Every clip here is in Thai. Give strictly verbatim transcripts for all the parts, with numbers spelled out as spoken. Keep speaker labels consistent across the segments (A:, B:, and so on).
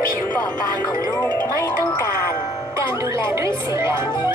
A: ผิวบอบบางของลูกไม่ต้องการ การดูแลด้วยสิ่งเหล่านี้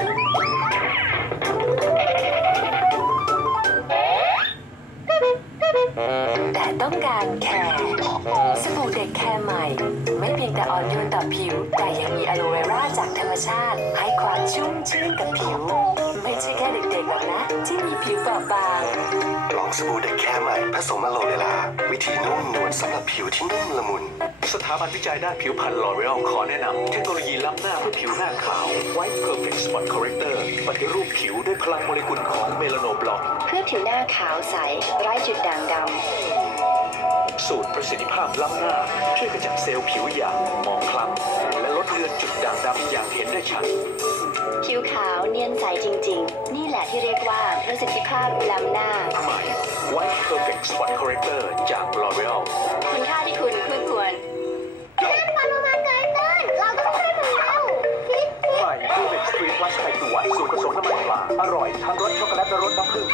A: แต่ต้องการแคร์สบู่เด็กแคร์ใหม่ไม่เพียงแต่อ่อนโยนต่อผิวแต่ยังมีอะโลเวราจากธรรมชาติให้ความชุ่มชื่นกับผิวไม่ใช่แค่เด็กๆหรอกนะที่มีผิวบอบบาง
B: ลองสบู่เด็กแค่ใหม่ผสมอะโลเวราวิธีนุ่มนวลสำหรับผิวที่นุ่มละมุน
C: สถาบันวิจัยด้านผิวพรรณ L'Oreal ขอแนะนำเทคโนโลยีล้ำหน้าเพื่อผิวหน้าขาว White Perfect Spot Corrector ปฏิรูปผิวด้วยพลังโมเลกุลของเมลาโนบล็อก
A: เพื่อผิวหน้าขาวใสไร้จุดด่างดำ
C: สูตรประสิทธิภาพล้ำหน้าช่วยกระจัดเซลล์ผิวหยาบหมองคล้ำและลดเลือนจุดด่างดำอย่างเห็นได้ชัด
A: ผิวขาวเนียนใสจริงๆนี่แหละที่เรียกว่าประสิทธิภาพล้ำหน้า
C: ใหม่ White Perfect Spot Corrector จาก L'Oreal
A: คุณค่าที่คุณคู่ควร
D: แค่พอลงมาเกินต้นเราต้องช่วยมันแล้วคิดคิด
C: ใหม่ Durex Street Plus ไข่ตัววันสูตรผสมน้ำมันปลาอร่อยทั้งรสช็อกโกแลตและรสน้ำผึ้ง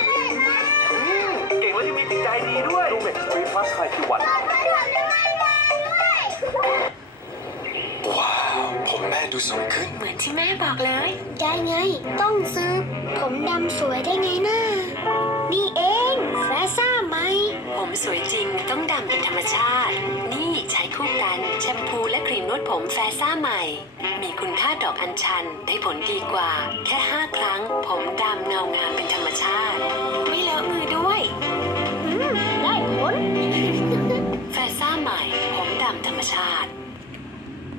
C: เก่งแล้วยังมีติดใจดีด้วย Durex Street Plus ไข่ตัววัน
B: ว้าวผมแม่ดูสวยขึ้น
A: เหมือนที่แม่บอกเลย
D: ได้ไงต้องซื้อผมดำสวยได้ไงนะนี่เองแฟซ่าไหม
A: ผมสวยจริงต้องดำเป็นธรรมชาตินี่ใช้คู่กันแชมพูและครีมนวดผมแฟซ่าใหม่มีคุณค่าดอกอัญชันได้ผลดีกว่าแค่ห้าครั้งผมดำเงางามเป็นธรรมชาติไม่เลอะมือด้วย
D: อืมได้ผล
A: แฟซ่าใหม่ผมดำธรรมชาติ